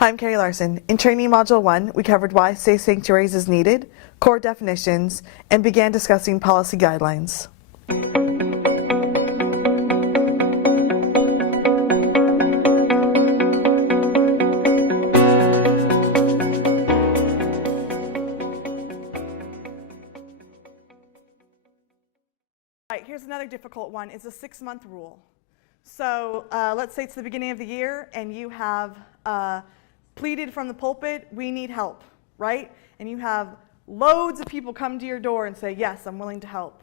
Hi, I'm Carrie Larson. In Training Module 1, we covered why safe sanctuaries is needed, core definitions, and began discussing policy guidelines. All right, here's another difficult one. It's a 6-month rule. So let's say it's the beginning of the year and you have pleaded from the pulpit, we need help, right? And you have loads of people come to your door and say, yes, I'm willing to help.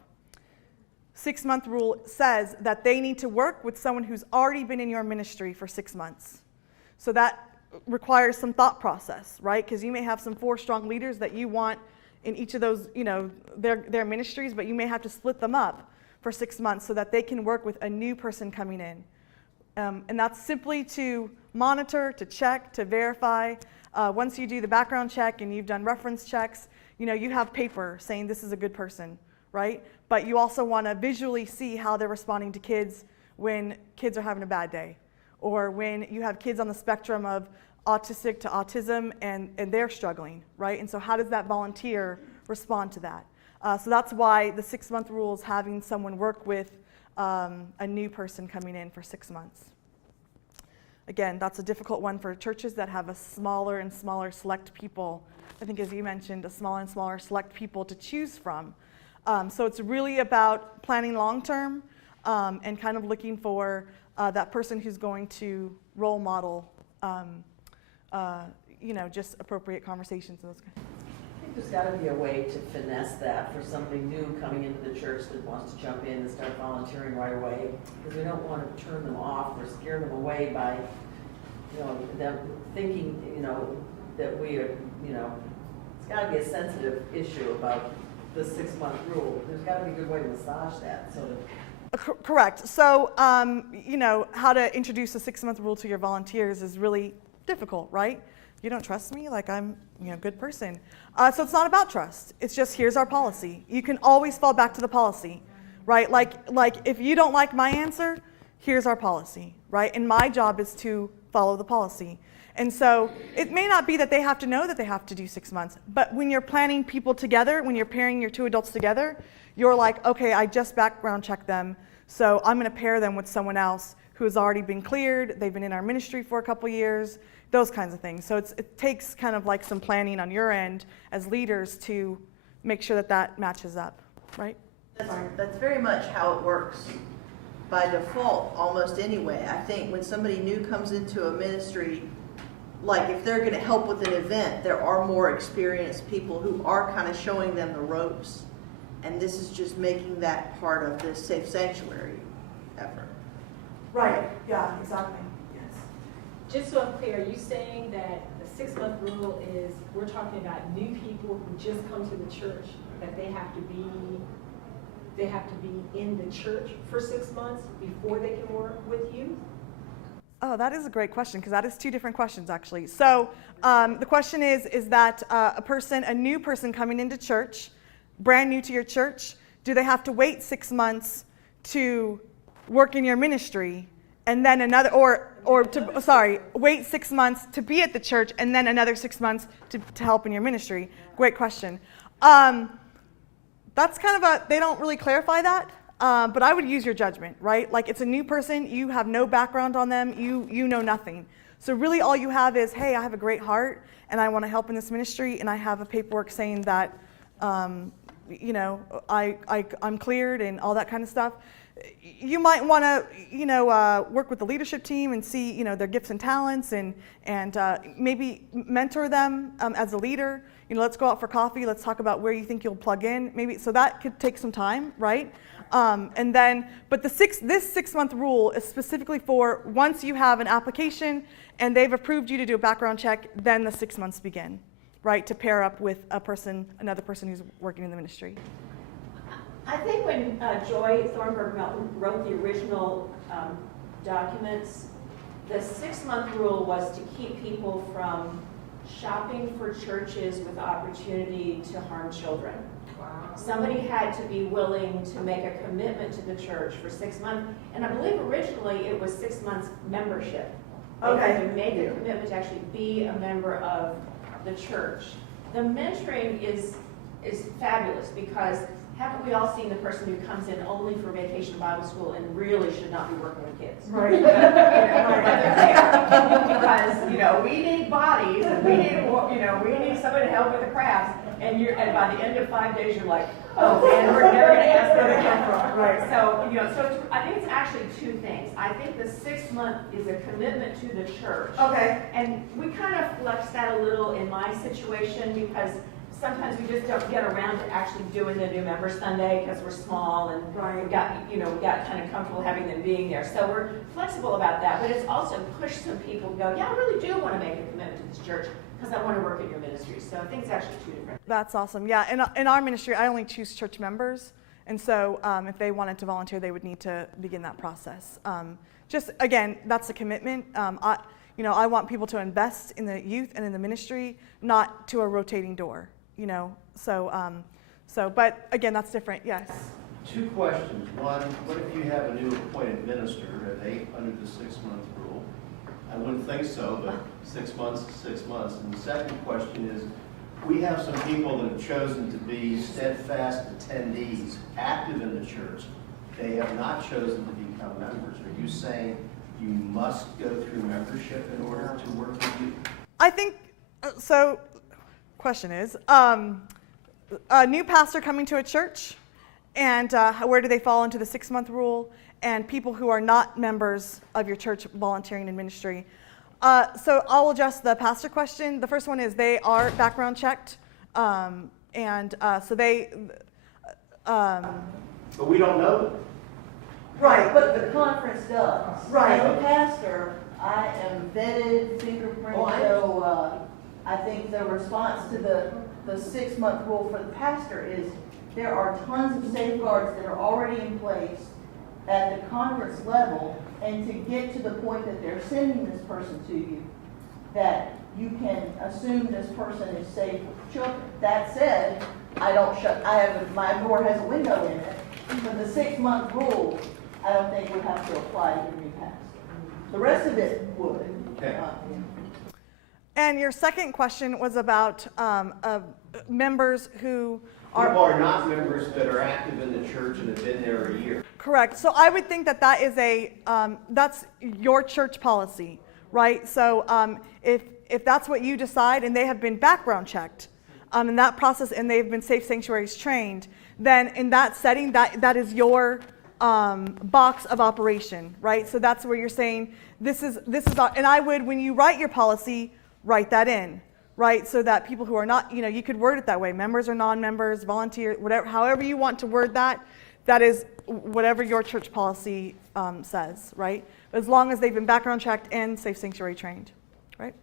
6-month rule says that they need to work with someone who's already been in your ministry for 6 months. So that requires some thought process, right? Because you may have some 4 strong leaders that you want in each of those, their ministries, but you may have to split them up for 6 months so that they can work with a new person coming in. And that's simply to monitor, to check, to verify. Once you do the background check and you've done reference checks, you have paper saying this is a good person, right? But you also want to visually see how they're responding to kids when kids are having a bad day, or when you have kids on the spectrum of autistic to autism and they're struggling, right? And so how does that volunteer respond to that? So that's why the 6-month rule is having someone work with a new person coming in for 6 months. Again, that's a difficult one for churches that have a smaller and smaller select people. I think, as you mentioned, a smaller and smaller select people to choose from. So it's really about planning long-term and kind of looking for that person who's going to role model, just appropriate conversations and those kinds of things. I think there's got to be a way to finesse that for somebody new coming into the church that wants to jump in and start volunteering right away, because we don't want to turn them off or scare them away by, them thinking, that we are, it's got to be a sensitive issue about the 6-month rule. There's got to be a good way to massage that. Correct. So, how to introduce a 6-month rule to your volunteers is really difficult, right? You don't trust me, like I'm a good person. So it's not about trust. It's just, here's our policy. You can always fall back to the policy, right? Like if you don't like my answer, here's our policy, right? And my job is to follow the policy. And so it may not be that they have to know that they have to do 6 months, but when you're planning people together, when you're pairing your 2 adults together, you're like, okay, I just background checked them, so I'm going to pair them with someone else who has already been cleared, they've been in our ministry for a couple years, those kinds of things. So it takes kind of like some planning on your end as leaders to make sure that that matches up, right? That's very much how it works by default almost anyway. I think when somebody new comes into a ministry, like if they're going to help with an event, there are more experienced people who are kind of showing them the ropes. And this is just making that part of the safe sanctuary effort. Right, yeah, exactly. Yes. Just so I'm clear, are you saying that the 6-month rule is we're talking about new people who just come to the church, that they have to be in the church for 6 months before they can work with you? Oh, that is a great question, because that is 2 different questions, actually. So the question is that a new person coming into church, brand new to your church, do they have to wait 6 months to work in your ministry, and then wait 6 months to be at the church, and then another 6 months to help in your ministry? Great question. That's kind of they don't really clarify that. But I would use your judgment, right? Like, it's a new person, you have no background on them, you know nothing. So really all you have is, hey, I have a great heart and I want to help in this ministry, and I have a paperwork saying that, I'm cleared and all that kind of stuff. You might want to, work with the leadership team and see, their gifts and talents, and maybe mentor them as a leader. Let's go out for coffee. Let's talk about where you think you'll plug in. Maybe so that could take some time, right? But this 6-month rule is specifically for once you have an application and they've approved you to do a background check, then the 6 months begin, right? To pair up with another person who's working in the ministry. I think when Joy Thornburg Melton wrote the original documents, the 6-month rule was to keep people from shopping for churches with opportunity to harm children. Wow. Somebody had to be willing to make a commitment to the church for 6 months, and I believe originally it was 6 months membership. They have to make a commitment to actually be a member of the church. The mentoring is fabulous because haven't we all seen the person who comes in only for vacation Bible school and really should not be working with kids? Right. You know, but they're there because, you know, we need bodies, and we need somebody to help with the crafts, and by the end of 5 days, you're like, oh, and we're never going to ask them again. Right. So, you know, I think it's actually two things. I think the 6 month is a commitment to the church. Okay. And we kind of flex that a little in my situation because sometimes we just don't get around to actually doing the new member Sunday because we're small and we got kind of comfortable having them being there. So we're flexible about that, but it's also pushed some people to go, yeah, I really do want to make a commitment to this church because I want to work in your ministry. So I think it's actually two different. That's awesome. Yeah, in our ministry, I only choose church members. And so if they wanted to volunteer, they would need to begin that process. Just, again, that's a commitment. I want people to invest in the youth and in the ministry, not to a rotating door. But again, that's different, yes. 2 questions. One, what if you have a new appointed minister at 8 under the 6-month rule? I wouldn't think so, but 6 months is 6 months. And the second question is, we have some people that have chosen to be steadfast attendees, active in the church. They have not chosen to become members. Are you saying you must go through membership in order to work with you? I think, so, question is, a new pastor coming to a church, and where do they fall into the 6-month rule, and people who are not members of your church volunteering in ministry. So I'll address the pastor question. The first one is they are background checked, so they... But we don't know them. Right, but the conference does. Right. As a pastor, I am vetted, fingerprinted, Oh, I so I think the response to the 6-month rule for the pastor is there are tons of safeguards that are already in place at the conference level, and to get to the point that they're sending this person to you, that you can assume this person is safe with children. That said, my door has a window in it, but the 6-month rule, I don't think would have to apply to your new pastor. The rest of it would. Okay. And your second question was about members who People are not members that are active in the church and have been there a year. Correct. So I would think that is that's your church policy, right? So if that's what you decide and they have been background checked in that process and they've been Safe Sanctuaries trained, then in that setting, that is your box of operation, right? So that's where you're saying this is and I would, when you write your policy, write that in. Right, so that people who are not, you could word it that way, members or non-members, volunteer, whatever, however you want to word that, that is whatever your church policy says, right? As long as they've been background checked and Safe Sanctuary trained, right?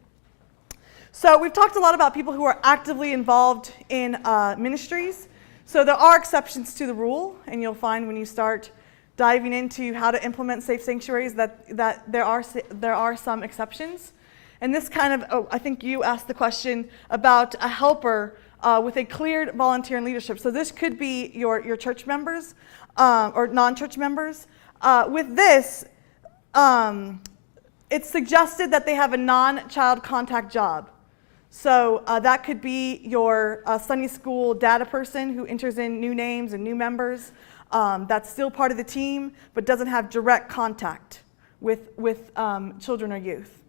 So we've talked a lot about people who are actively involved in ministries. So there are exceptions to the rule, and you'll find when you start diving into how to implement Safe Sanctuaries that there are some exceptions. And this kind of, I think you asked the question about a helper with a cleared volunteer and leadership. So this could be your church members or non-church members. With this, it's suggested that they have a non-child contact job. So that could be your Sunday school data person who enters in new names and new members. That's still part of the team, but doesn't have direct contact with children or youth.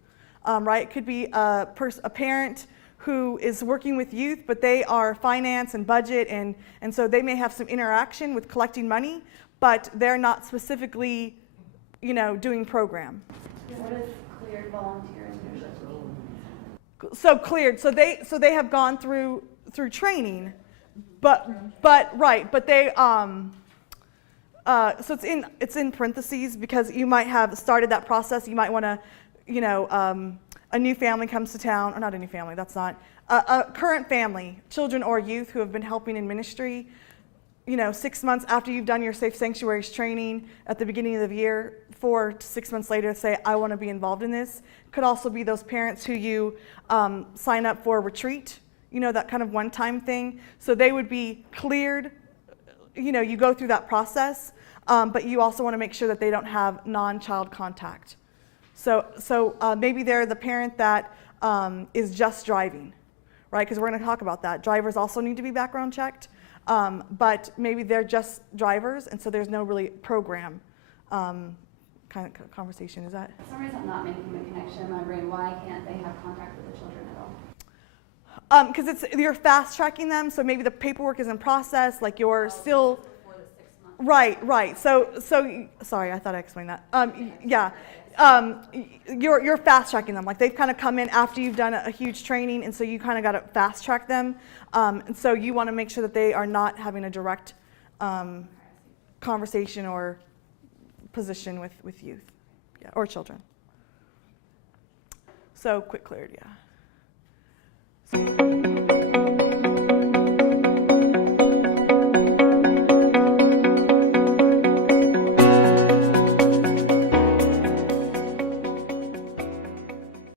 Right? It could be a parent who is working with youth, but they are finance and budget, and so they may have some interaction with collecting money, but they're not specifically, doing program. What is cleared volunteer and leadership? So cleared. So they have gone through training, but they so it's in parentheses because you might have started that process. You might want to. A new family comes to town, or not a new family, that's not, a current family, children or youth who have been helping in ministry, 6 months after you've done your Safe Sanctuaries training at the beginning of the year, 4 to 6 months later say, I want to be involved in this. Could also be those parents who you sign up for a retreat, that kind of one-time thing. So they would be cleared, you go through that process, but you also want to make sure that they don't have non-child contact So maybe they're the parent that is just driving, right? Because we're going to talk about that. Drivers also need to be background checked, but maybe they're just drivers, and so there's no really program kind of conversation. Is that? For some reason, I'm not making the connection in my brain. Why can't they have contact with the children at all? Because you're fast tracking them, so maybe the paperwork is in process, like you're still. Before the 6 months. Right. So sorry, I thought I explained that. Yeah, you're fast tracking them. Like they've kind of come in after you've done a huge training, and so you kind of got to fast track them. And so you want to make sure that they are not having a direct conversation or position with youth, yeah, or children. So quick clarity, yeah.